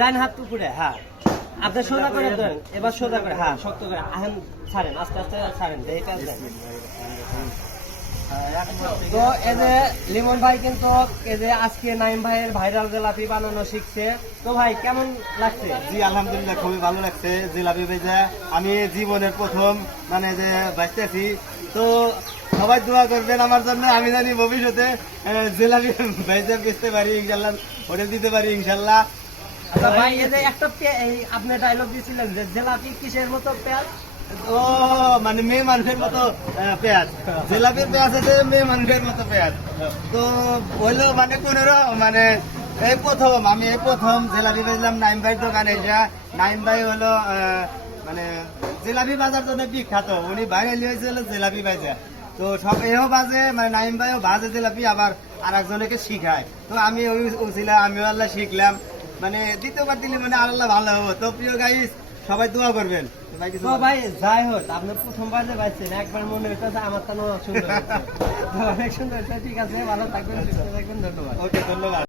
ডান হাত উপরে, হ্যাঁ আপনি সোজা করে ধরেন, এবার সোজা করে, হ্যাঁ শক্ত করে আহেন, ছাড়েন আস্তে আস্তে ছাড়েন, তো এই যে লিমন ভাই কিন্তু এই যে আজকে নাইম ভাইয়ের ভাইরাল জিলাপি বানানো শিখছে। তো ভাই কেমন লাগছে? জি আলহামদুলিল্লাহ, খুবই ভালো লাগছে। জিলাপি ভেজা আমি জীবনের প্রথম মানে যে বাঁচতেছি। তো সবাই দোয়া করবেন আমার জন্য, আমি জানি ভবিষ্যতে জিলাপি ভেজা বেচতে পারি ইনশাল্লাহ, হোটেল দিতে পারি ইনশাল্লাহ। আচ্ছা ভাই, এই যে একটা এই আপনি ডায়লগ দিয়েছিলেন যে জিলাপি কিসের মতো পেঁয়াজ? ও মানে মেয়ে মানুষের মতো পেঁয়াজ, জিলাপির পেঁয়াজ আছে মেয়ে মানুষের মতো পেঁয়াজ। তো হইলো মানে কোনেরও মানে এই প্রথম জিলাপি বেচলাম নাইম ভাইয়ের দোকানে। যা নাইম ভাই হলো মানে জিলাপি বাজার জন্য বিখ্যাত, উনি বাইরে হয়েছিল জিলাপি বাজে। তো সব এও বাজে, মানে নাইম ভাইও বাজে জিলাপি, আবার আর একজনকে শিখায়। তো আমি আমিও আল্লাহ শিখলাম, মানে দ্বিতীয়বার দিলে মানে আল্লাহ ভালো হবো। তো প্রিয় গাইস, সবাই দোয়া করবেন। তো ভাই যাই হোক, আপনি প্রথমবার যে পাইছেন একবার মনে হইতেছে আমার তো সুন্দর, অনেক সুন্দর। ঠিক আছে, ভালো থাকবেন, সুস্থ থাকবেন, ধন্যবাদ। ওকে, ধন্যবাদ।